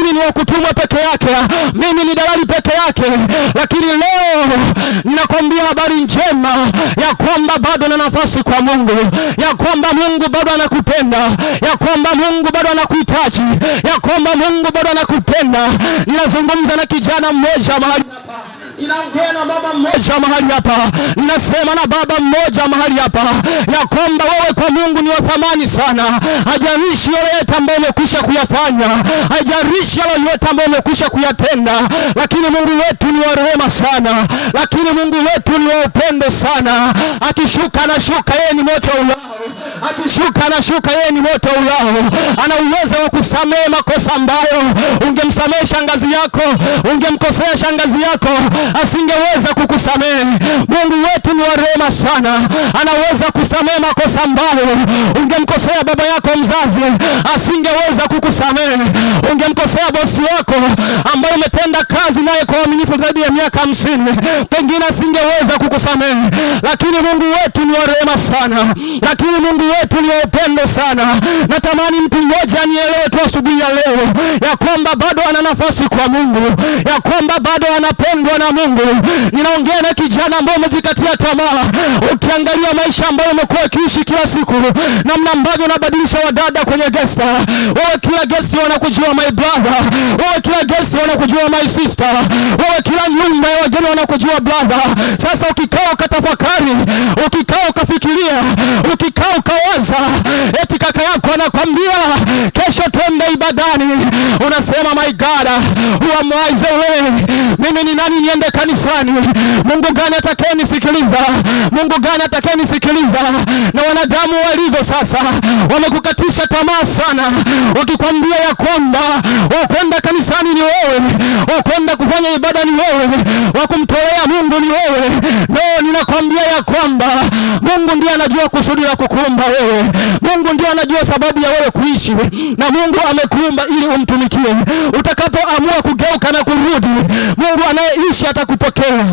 mimi ni wa kutumwa peke yake, mimi ni dalali peke yake. Lakini leo ninakwambia habari njema ya kwamba bado na nafasi kwa Mungu, ya kwamba Mungu bado anakupenda, ya kwamba Mungu bado anakuhitaji, ya kwamba Mungu bado anakupenda. Ninazungumza na kijana mmoja mahali hapa, ninaongea na baba mmoja mahali hapa, ninasema na baba mmoja mahali hapa, ya kwamba wewe kwa Mungu ni wa thamani sana. Hajalishi yale yote ambayo umekwisha kuyafanya, hajalishi yale yote ambayo umekwisha kuyatenda, lakini Mungu wetu ni wa rehema sana, lakini Mungu wetu ni wa upendo sana. Akishuka anashuka, yeye ni moto ulao. Akishuka anashuka, yeye ni moto ulao. Ana uwezo wa kusamehe makosa ambayo ungemsamehe shangazi yako, ungemkosea shangazi yako, asingeweza kukusamehe. Mungu wetu ni wa rehema sana, anaweza kusamehe makosa ambayo ungemkosea baba yako mzazi, asingeweza kukusamehe. Ungemkosea bosi wako ambaye umetenda kazi naye kwa uaminifu zaidi ya miaka 50, pengine asingeweza kukusamehe. Lakini Mungu wetu ni wa rehema sana, lakini Mungu wetu ni wa upendo sana. Natamani mtu mmoja anielewe tu asubuhi ya leo ya kwamba bado ana nafasi kwa Mungu, ya kwamba bado anapendwa na Mungu. Ninaongea na kijana ambaye umejikatia tamaa. Ukiangalia maisha ambayo umekuwa ukiishi kila siku, namna ambavyo unabadilisha wadada kwenye gesta, wewe kila guest wanakujua my brother, wewe kila guest wanakujua my sister, wewe kila nyumba ya wageni wanakujua brother. Sasa ukikaa ukatafakari, ukikaa ukafikiria, ukikaa ukawaza, eti kaka yako anakwambia kesho twende ibadani, unasema my God, who am I away? Mimi ni nani niende kanisani? Mungu gani atakayenisikiliza? Mungu gani atakayenisikiliza? Na wanadamu walivyo sasa, wamekukatisha tamaa sana, wakikwambia ya kwamba wakwenda kanisani ni wewe, wakwenda kufanya ibada ni wewe, wakumtolea Mungu ni wewe. No, ninakwambia ya kwamba Mungu ndiye anajua kusudi la kukuumba wewe. Mungu ndiye anajua sababu ya wewe kuishi, na Mungu amekuumba ili umtumikie. Utakapoamua kugeuka na kurudi, Mungu anayeishi atakupokea.